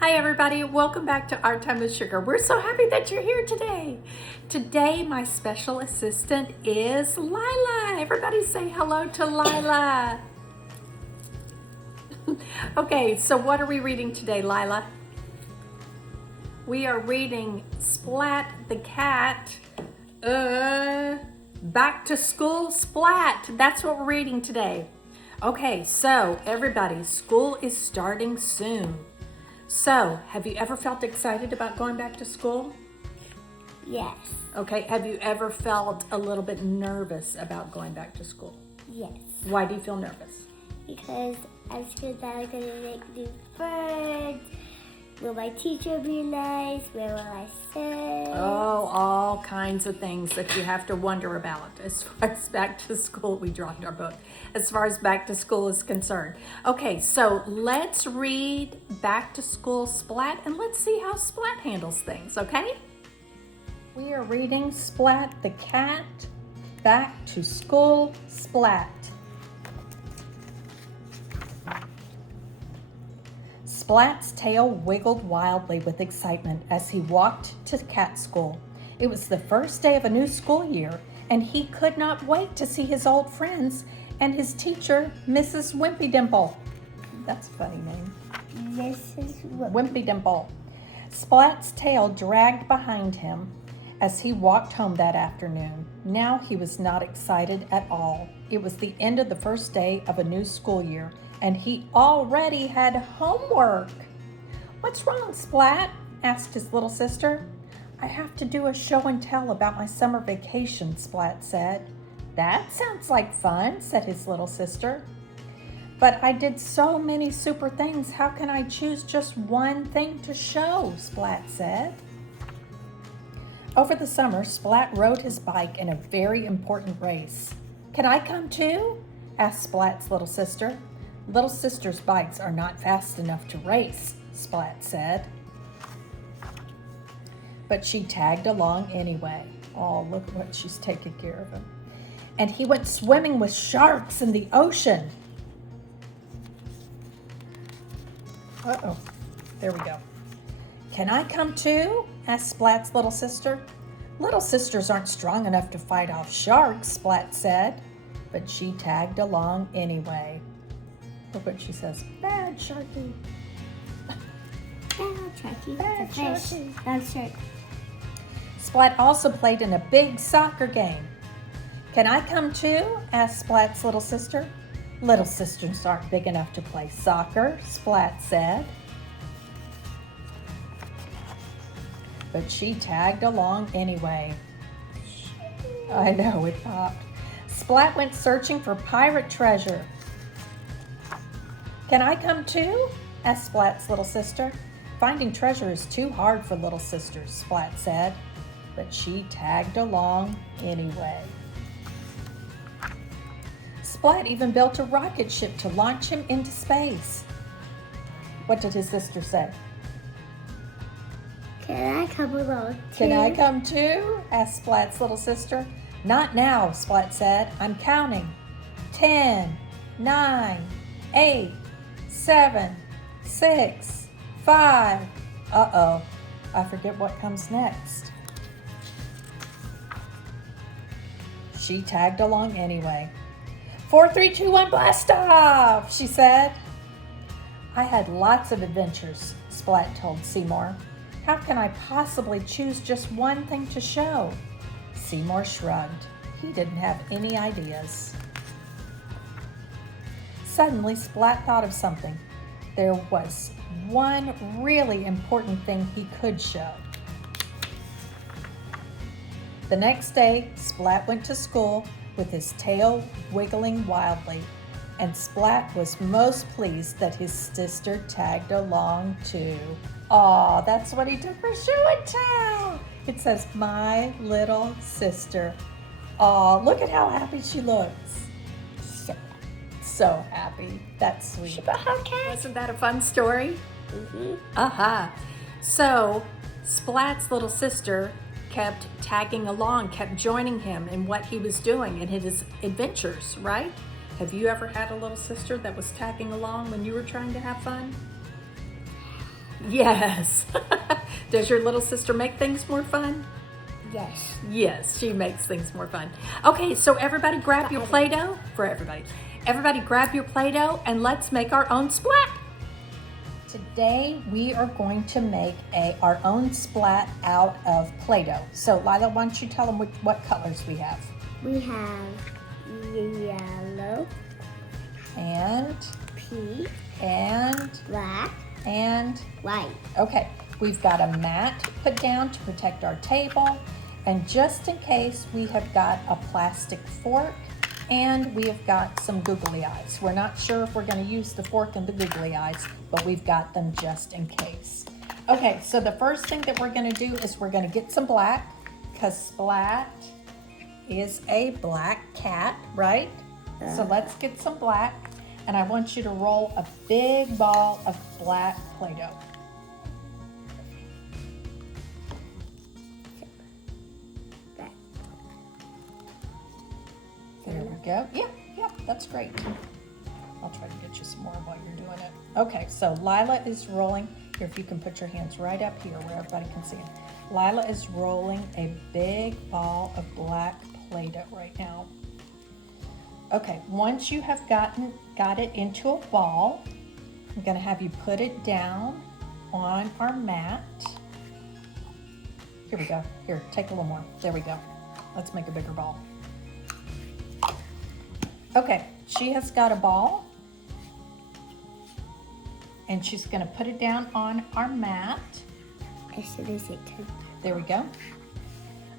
Hi everybody, welcome back to Art Time with Sugar. We're so happy that you're here today. Today my special assistant is Lila. Everybody say hello to Lila. Okay, so what are we reading today, Lila? We are reading Splat the Cat, Back to School Splat. That's what we're reading today. Okay, so everybody, school is starting soon. So, have you ever felt excited about going back to school? Yes. Okay, have you ever felt a little bit nervous about going back to school? Yes. Why do you feel nervous? Because I'm scared that I'm going to make new friends. Will my teacher be nice? Where will I sit? Oh, all kinds of things that you have to wonder about as far as back to school. We dropped our book. As far as back to school is concerned. Okay, so let's read Back to School Splat and let's see how Splat handles things, okay? We are reading Splat the Cat, Back to School Splat. Splat's tail wiggled wildly with excitement as he walked to cat school. It was the first day of a new school year, and he could not wait to see his old friends and his teacher, Mrs. Wimpy Dimple. That's a funny name. Mrs. Wimpy Dimple. Splat's tail dragged behind him as he walked home that afternoon. Now he was not excited at all. It was the end of the first day of a new school year, and he already had homework. "What's wrong, Splat?" asked his little sister. "I have to do a show and tell about my summer vacation," Splat said. "That sounds like fun," said his little sister. "But I did so many super things. How can I choose just one thing to show?" Splat said. Over the summer, Splat rode his bike in a very important race. "Can I come too?" asked Splat's little sister. "Little sister's bikes are not fast enough to race," Splat said. But she tagged along anyway. Oh, look at what she's taking care of him. "And he went swimming with sharks in the ocean." Uh-oh, there we go. "Can I come too?" asked Splat's little sister. "Little sisters aren't strong enough to fight off sharks," Splat said. But she tagged along anyway. Look what she says. "Bad Sharky." Bad Sharky. Bad It's a fish. Sharky. Bad shark. Splat also played in a big soccer game. "Can I come too?" asked Splat's little sister. "Little sisters aren't big enough to play soccer," Splat said. But she tagged along anyway. I know, it popped. Splat went searching for pirate treasure. "Can I come too?" asked Splat's little sister. "Finding treasure is too hard for little sisters," Splat said. But she tagged along anyway. Splat even built a rocket ship to launch him into space. What did his sister say? Can I come along too? "Can I come too?" asked Splat's little sister. "Not now," Splat said. "I'm counting. 10, 9, 8, 7, 6, 5. Uh-oh, I forget what comes next. She tagged along anyway. 4, 3, 2, 1, blast off, she said. "I had lots of adventures," Splat told Seymour. "How can I possibly choose just one thing to show?" Seymour shrugged. He didn't have any ideas. Suddenly, Splat thought of something. There was one really important thing he could show. The next day, Splat went to school with his tail wiggling wildly, and Splat was most pleased that his sister tagged along too. Aw, that's what he took for show and tell. It says, "My little sister." Aw, look at how happy she looks. So happy. That's sweet. Okay. Wasn't that a fun story? Mm-hmm. Aha. So Splat's little sister kept tagging along, kept joining him in what he was doing in his adventures, right? Have you ever had a little sister that was tagging along when you were trying to have fun? Yes. Does your little sister make things more fun? Yes. Yes, she makes things more fun. Okay, so everybody grab your Play-Doh. For everybody. Everybody grab your Play-Doh and let's make our own splat. Today we are going to make our own splat out of Play-Doh. So Lila, why don't you tell them what colors we have? We have yellow, and pink, and black, and white. Okay, we've got a mat put down to protect our table, and just in case we have got a plastic fork, and we have got some googly eyes. We're not sure if we're going to use the fork and the googly eyes, but we've got them just in case. Okay, so the first thing that we're going to do is we're going to get some black, because Splat is a black cat, right? So let's get some black, and I want you to roll a big ball of black Play-Doh. There we go. Yeah, that's great. I'll try to get you some more while you're doing it. Okay, so Lila is rolling. Here, if you can put your hands right up here where everybody can see it. Lila is rolling a big ball of black Play-Doh right now. Okay, once you have got it into a ball, I'm going to have you put it down on our mat. Here we go. Here, take a little more. There we go. Let's make a bigger ball. Okay, she has got a ball, and she's going to put it down on our mat. As soon as it turns. There we go.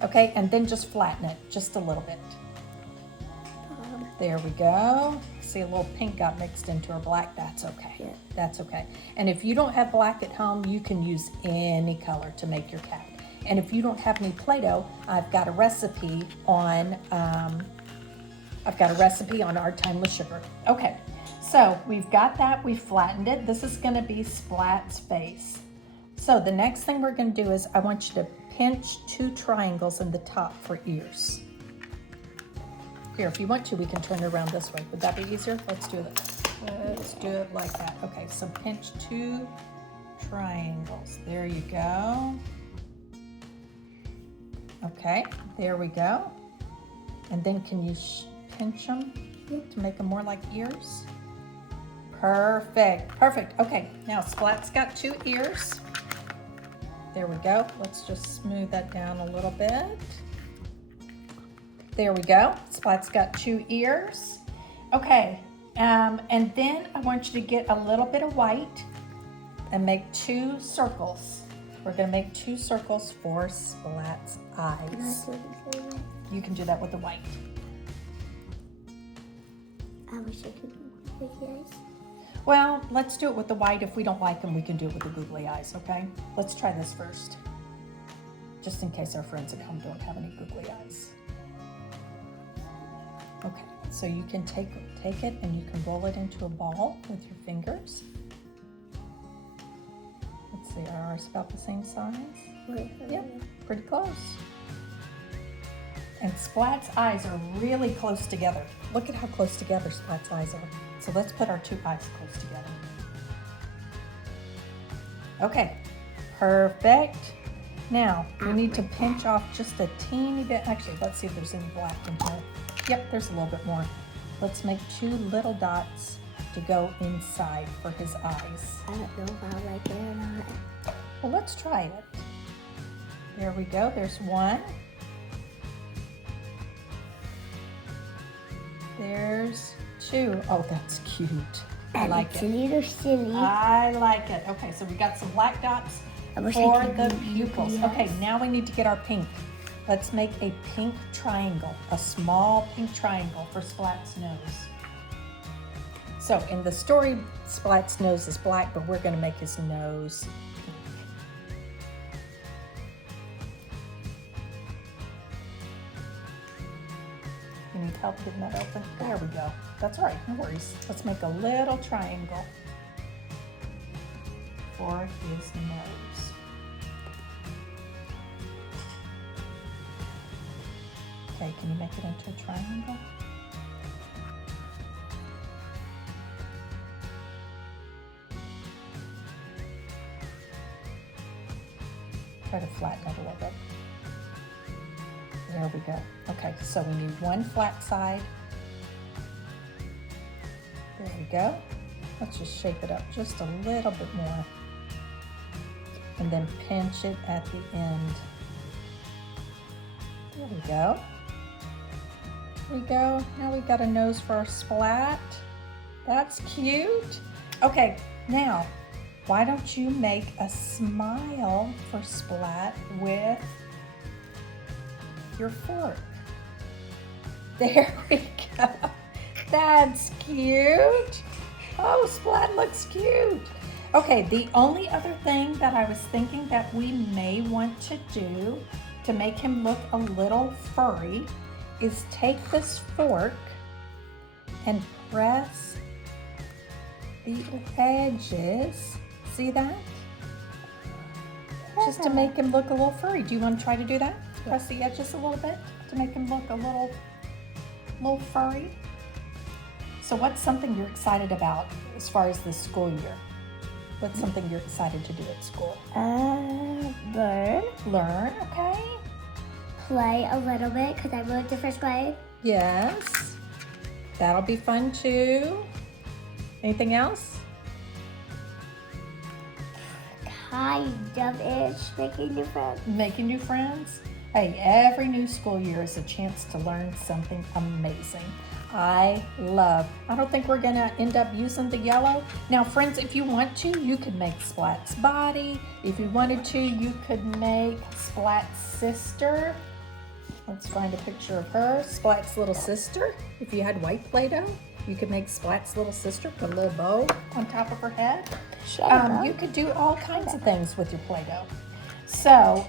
Okay, and then just flatten it just a little bit. There we go. See, a little pink got mixed into her black. That's okay. Yeah. That's okay. And if you don't have black at home, you can use any color to make your cat. And if you don't have any Play-Doh, I've got a recipe on Our Time with Sugar. Okay, so we've got that. We flattened it. This is going to be Splat's face. So the next thing we're going to do is I want you to pinch 2 triangles in the top for ears. Here, if you want to, we can turn it around this way. Would that be easier? Let's do it. Let's do it like that. Okay, so pinch 2 triangles. There you go. Okay, there we go. And then can you pinch them to make them more like ears? Perfect, perfect. Okay, now Splat's got 2 ears. There we go. Let's just smooth that down a little bit. There we go. Splat's got 2 ears. Okay, and then I want you to get a little bit of white and make 2 circles. We're gonna make 2 circles for Splat's eyes. You can do that with the white. I wish I could do it with the eyes. Well, let's do it with the white. If we don't like them, we can do it with the googly eyes, okay? Let's try this first, just in case our friends at home don't have any googly eyes. Okay, so you can take it and you can roll it into a ball with your fingers. Let's see, are ours about the same size? Yep, pretty close. And Splat's eyes are really close together. Look at how close together Splat's eyes are. So let's put our 2 eyes close together. Okay, perfect. Now, we need to pinch off just a teeny bit. Actually, let's see if there's any black in here. Yep, there's a little bit more. Let's make 2 little dots to go inside for his eyes. I don't know if I like it or not. Well, let's try it. There we go, there's 1. There's 2. Oh, that's cute. I like it. It's a little silly. I like it. Okay, so we got some black dots for the pupils. Okay, now we need to get our pink. Let's make a pink triangle, a small pink triangle for Splat's nose. So in the story, Splat's nose is black, but we're going to make his nose pink. You need help getting that open? There we go. That's all right, no worries. Let's make a little triangle for his nose. Okay, can you make it into a triangle? Try to flatten it a little bit. There we go. Okay, so we need one flat side. There we go. Let's just shape it up just a little bit more. And then pinch it at the end. There we go. There we go. Now we've got a nose for our splat. That's cute. Okay, now, why don't you make a smile for Splat with your fork? There we go. That's cute. Oh, Splat looks cute. Okay, the only other thing that I was thinking that we may want to do to make him look a little furry is take this fork and press the edges. See that? Just to make him look a little furry. Do you want to try to do that? Press the edges a little bit to make him look a little furry. So what's something you're excited about as far as this school year? What's something you're excited to do at school? Learn. Learn, okay. Play a little bit because I'm going to first grade. Yes. That'll be fun too. Anything else? Kind of ish, making new friends. Making new friends? Hey, every new school year is a chance to learn something amazing. I don't think we're gonna end up using the yellow. Now friends, if you want to, you could make Splat's body. If you wanted to, you could make Splat's sister. Let's find a picture of her, Splat's little sister. If you had white Play-Doh, you could make Splat's little sister, put a little bow on top of her head. You could do all kinds of things with your Play-Doh. So,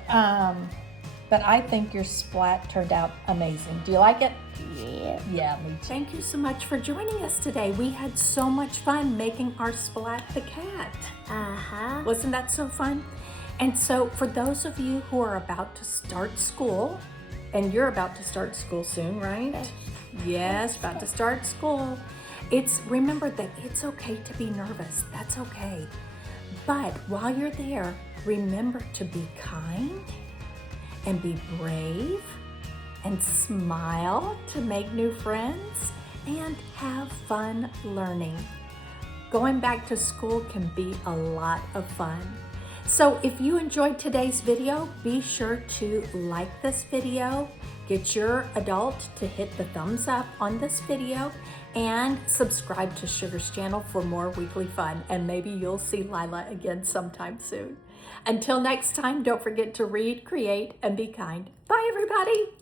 but I think your Splat turned out amazing. Do you like it? Yeah. Yeah, me too. Thank you so much for joining us today. We had so much fun making our Splat the cat. Uh-huh. Wasn't that so fun? And so for those of you who are about to start school, and you're about to start school soon, right? Yes, about to start school. Remember that it's okay to be nervous. That's okay. But while you're there, remember to be kind and be brave and smile to make new friends and have fun learning. Going back to school can be a lot of fun. So if you enjoyed today's video, be sure to like this video, get your adult to hit the thumbs up on this video, and subscribe to Sugar's channel for more weekly fun. And maybe you'll see Lila again sometime soon. Until next time, don't forget to read, create, and be kind. Bye, everybody.